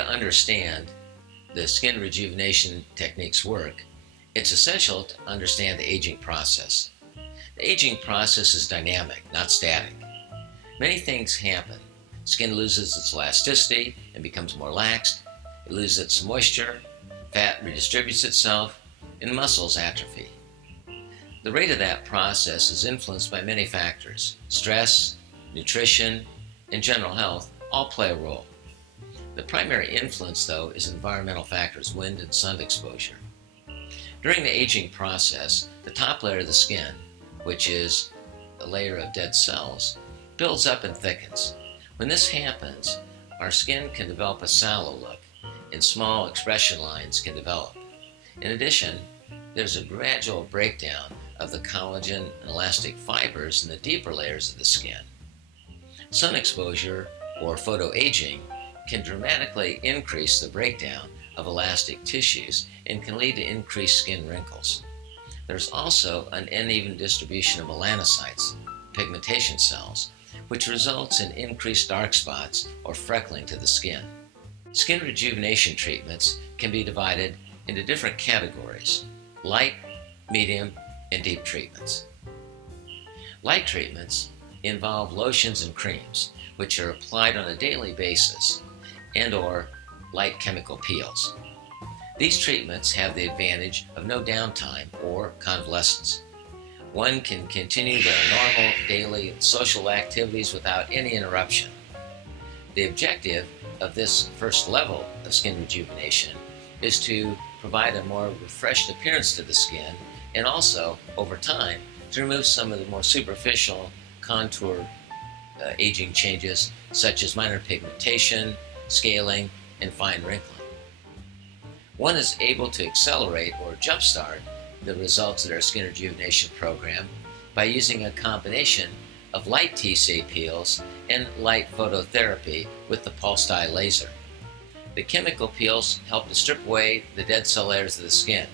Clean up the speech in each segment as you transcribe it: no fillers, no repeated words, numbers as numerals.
to understand the skin rejuvenation techniques work, it's essential to understand the aging process. The aging process is dynamic, not static. Many things happen. Skin loses its elasticity and becomes more lax. It loses its moisture, fat redistributes itself, and muscles atrophy. The rate of that process is influenced by many factors. Stress, nutrition, and general health all play a role. The primary influence, though, is environmental factors, wind and sun exposure. During the aging process, the top layer of the skin, which is a layer of dead cells, builds up and thickens. When this happens, our skin can develop a sallow look, and small expression lines can develop. In addition, there's a gradual breakdown of the collagen and elastic fibers in the deeper layers of the skin. Sun exposure, or photoaging, can dramatically increase the breakdown of elastic tissues and can lead to increased skin wrinkles. There's also an uneven distribution of melanocytes, pigmentation cells, which results in increased dark spots or freckling to the skin. Skin rejuvenation treatments can be divided into different categories: light, medium, and deep treatments. Light treatments involve lotions and creams, which are applied on a daily basis, and/or light chemical peels. These treatments have the advantage of no downtime or convalescence. One can continue their normal daily social activities without any interruption. The objective of this first level of skin rejuvenation is to provide a more refreshed appearance to the skin, and also, over time, to remove some of the more superficial contour aging changes, such as minor pigmentation, scaling, and fine wrinkling. One is able to accelerate or jumpstart the results of their skin rejuvenation program by using a combination of light TCA peels and light phototherapy with the pulsed dye laser. The chemical peels help to strip away the dead cell layers of the skin.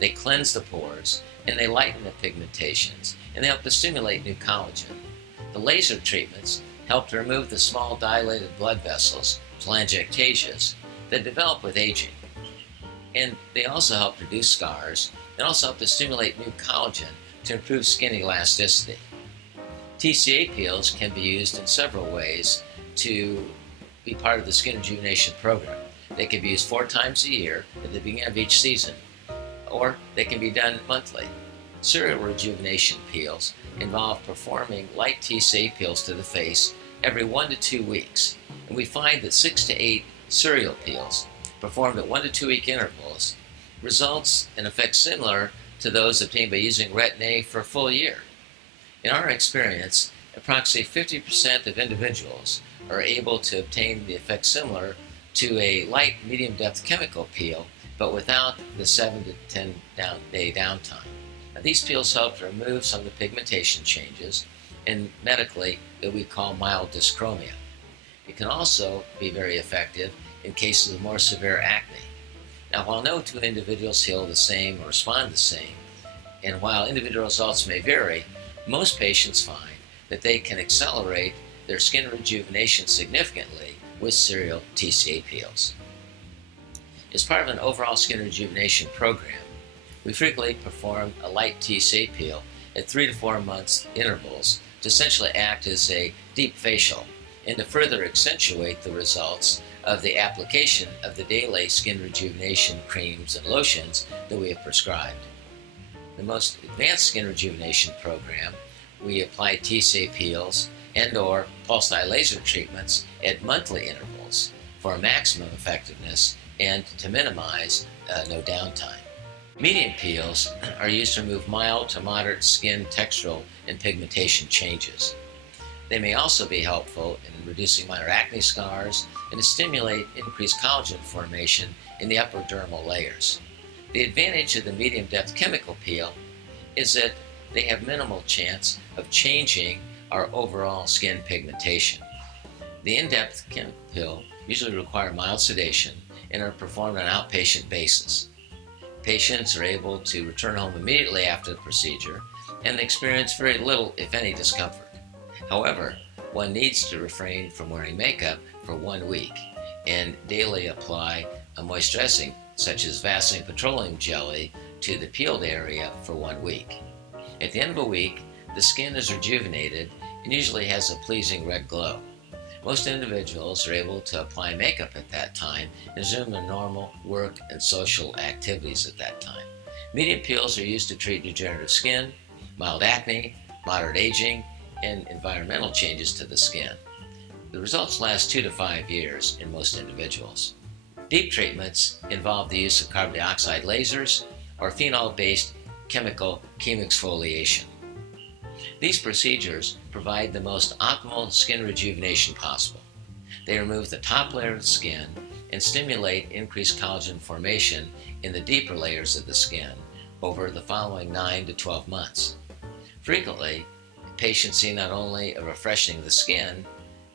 They cleanse the pores, and they lighten the pigmentations, and they help to stimulate new collagen. The laser treatments help to remove the small dilated blood vessels, telangiectasias, that develop with aging. And they also help reduce scars and also help to stimulate new collagen to improve skin elasticity. TCA peels can be used in several ways to be part of the skin rejuvenation program. They can be used 4 times a year at the beginning of each season, or they can be done monthly. Serial rejuvenation peels involve performing light TCA peels to the face every 1 to 2 weeks, and we find that 6 to 8 serial peels performed at 1 to 2 week intervals results in effects similar to those obtained by using Retin-A for a full year. In our experience, approximately 50% of individuals are able to obtain the effect similar to a light medium depth chemical peel, but without the 7 to 10 day downtime. Now, these peels help to remove some of the pigmentation changes, and medically that we call mild dyschromia. It can also be very effective in cases of more severe acne. Now, while no 2 individuals heal the same or respond the same, and while individual results may vary, most patients find that they can accelerate their skin rejuvenation significantly with serial TCA peels. As part of an overall skin rejuvenation program, we frequently perform a light TCA peel at 3 to 4 months intervals to essentially act as a deep facial and to further accentuate the results of the application of the daily skin rejuvenation creams and lotions that we have prescribed. The most advanced skin rejuvenation program, we apply TCA peels and/or pulsed dye laser treatments at monthly intervals for maximum effectiveness and to minimize no downtime. Medium peels are used to remove mild to moderate skin textural and pigmentation changes. They may also be helpful in reducing minor acne scars and to stimulate increased collagen formation in the upper dermal layers. The advantage of the medium depth chemical peel is that they have minimal chance of changing our overall skin pigmentation. The in-depth chemical peel usually require mild sedation and are performed on an outpatient basis. Patients are able to return home immediately after the procedure and experience very little, if any, discomfort. However, one needs to refrain from wearing makeup for 1 week, and daily apply a moisturizing such as Vaseline petroleum jelly to the peeled area for 1 week. At the end of a week, the skin is rejuvenated and usually has a pleasing red glow. Most individuals are able to apply makeup at that time and resume their normal work and social activities at that time. Medium peels are used to treat degenerative skin, mild acne, moderate aging, and environmental changes to the skin. The results last 2 to 5 years in most individuals. Deep treatments involve the use of carbon dioxide lasers or phenol-based chemical chemexfoliation. These procedures provide the most optimal skin rejuvenation possible. They remove the top layer of the skin and stimulate increased collagen formation in the deeper layers of the skin over the following 9 to 12 months. Frequently, patients see not only a refreshing of the skin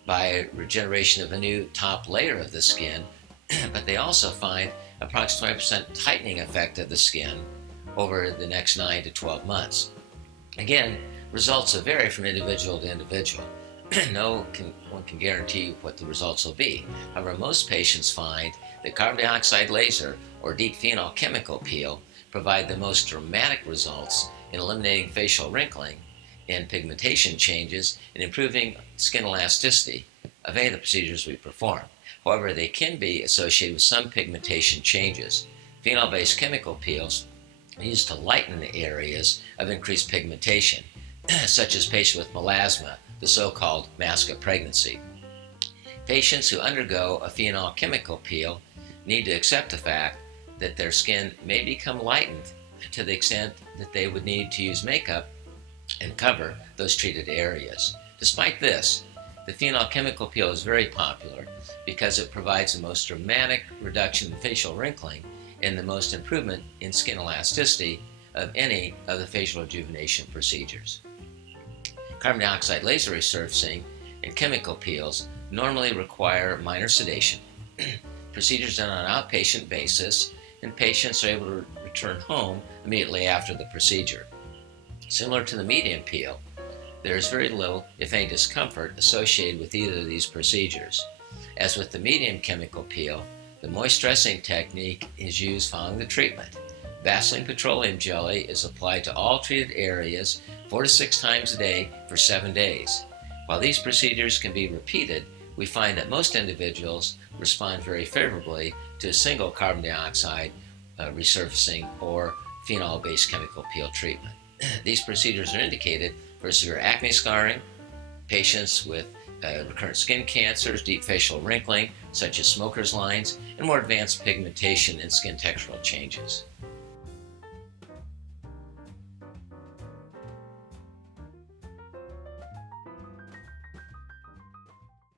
by regeneration of a new top layer of the skin, but they also find approximately 20% tightening effect of the skin over the next 9 to 12 months. Again, results will vary from individual to individual. One can guarantee what the results will be. However, most patients find that carbon dioxide laser or deep phenol chemical peel provide the most dramatic results in eliminating facial wrinkling and pigmentation changes and improving skin elasticity of any of the procedures we perform. However, they can be associated with some pigmentation changes. Phenol-based chemical peels are used to lighten the areas of increased pigmentation, such as patients with melasma, the so-called mask of pregnancy. Patients who undergo a phenol chemical peel need to accept the fact that their skin may become lightened to the extent that they would need to use makeup and cover those treated areas. Despite this, the phenol chemical peel is very popular because it provides the most dramatic reduction in facial wrinkling and the most improvement in skin elasticity of any of the facial rejuvenation procedures. Carbon dioxide laser resurfacing and chemical peels normally require minor sedation. Procedures done on an outpatient basis, and patients are able to return home immediately after the procedure. Similar to the medium peel, there is very little, if any, discomfort associated with either of these procedures. As with the medium chemical peel, the moisturizing technique is used following the treatment. Vaseline petroleum jelly is applied to all treated areas 4 to 6 times a day for 7 days. While these procedures can be repeated, we find that most individuals respond very favorably to a single carbon dioxide resurfacing or phenol-based chemical peel treatment. These procedures are indicated for severe acne scarring, patients with recurrent skin cancers, deep facial wrinkling, such as smoker's lines, and more advanced pigmentation and skin textural changes.